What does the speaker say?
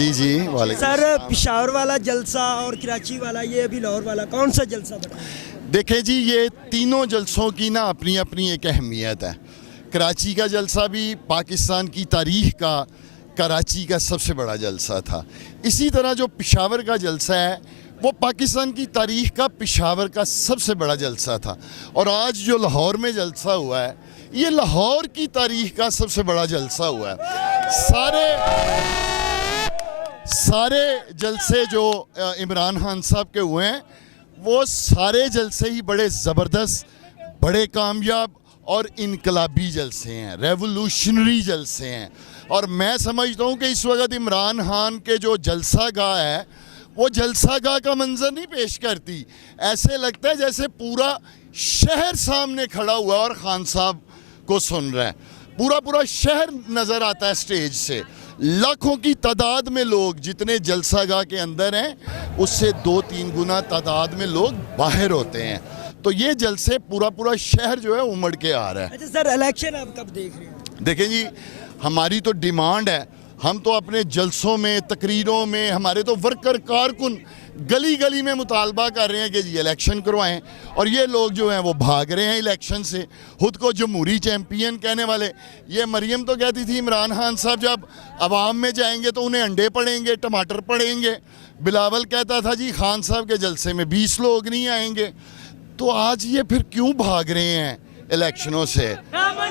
जी जी वालेकुम। सर पिशावर वाला जलसा और कराची वाला, ये अभी लाहौर वाला, कौन सा जलसा बताएं? देखें जी, ये तीनों जलसों की ना अपनी अपनी एक अहमियत है। कराची का जलसा भी पाकिस्तान की तारीख़ का कराची का सबसे बड़ा जलसा था। इसी तरह जो पिशावर का जलसा है वो पाकिस्तान की तारीख़ का पिशावर का सबसे बड़ा जलसा था। और आज जो लाहौर में जलसा हुआ है ये लाहौर की तारीख़ का सबसे बड़ा जलसा हुआ है। सारे जलसे जो इमरान खान साहब के हुए हैं वो सारे जलसे ही बड़े ज़बरदस्त, बड़े कामयाब और इनकलाबी जलसे हैं, रेवोल्यूशनरी जलसे हैं। और मैं समझता हूँ कि इस वक्त इमरान खान के जो जलसा गाह है वो जलसा गाह का मंजर नहीं पेश करती। ऐसे लगता है जैसे पूरा शहर सामने खड़ा हुआ और खान साहब को सुन रहा है। पूरा शहर नज़र आता है स्टेज से। लाखों की तादाद में लोग जितने जलसा गाह के अंदर हैं उससे 2-3 गुना तादाद में लोग बाहर होते हैं। तो ये जलसे पूरा शहर जो है उमड़ के आ रहा है। अच्छा सर, इलेक्शन आप कब देख रहे हैं? देखें जी, हमारी तो डिमांड है, हम तो अपने जलसों में, तकरीरों में, हमारे तो वर्कर कारकुन गली गली में मुतालबा कर रहे हैं कि जी इलेक्शन करवाएं। और ये लोग जो हैं वो भाग रहे हैं इलेक्शन से, खुद को जमहूरी चैम्पियन कहने वाले। ये मरियम तो कहती थी इमरान खान साहब जब अवाम में जाएंगे तो उन्हें अंडे पड़ेंगे, टमाटर पड़ेंगे। बिलावल कहता था जी खान साहब के जलसे में 20 लोग नहीं आएंगे। तो आज ये फिर क्यों भाग रहे हैं इलेक्शनों से?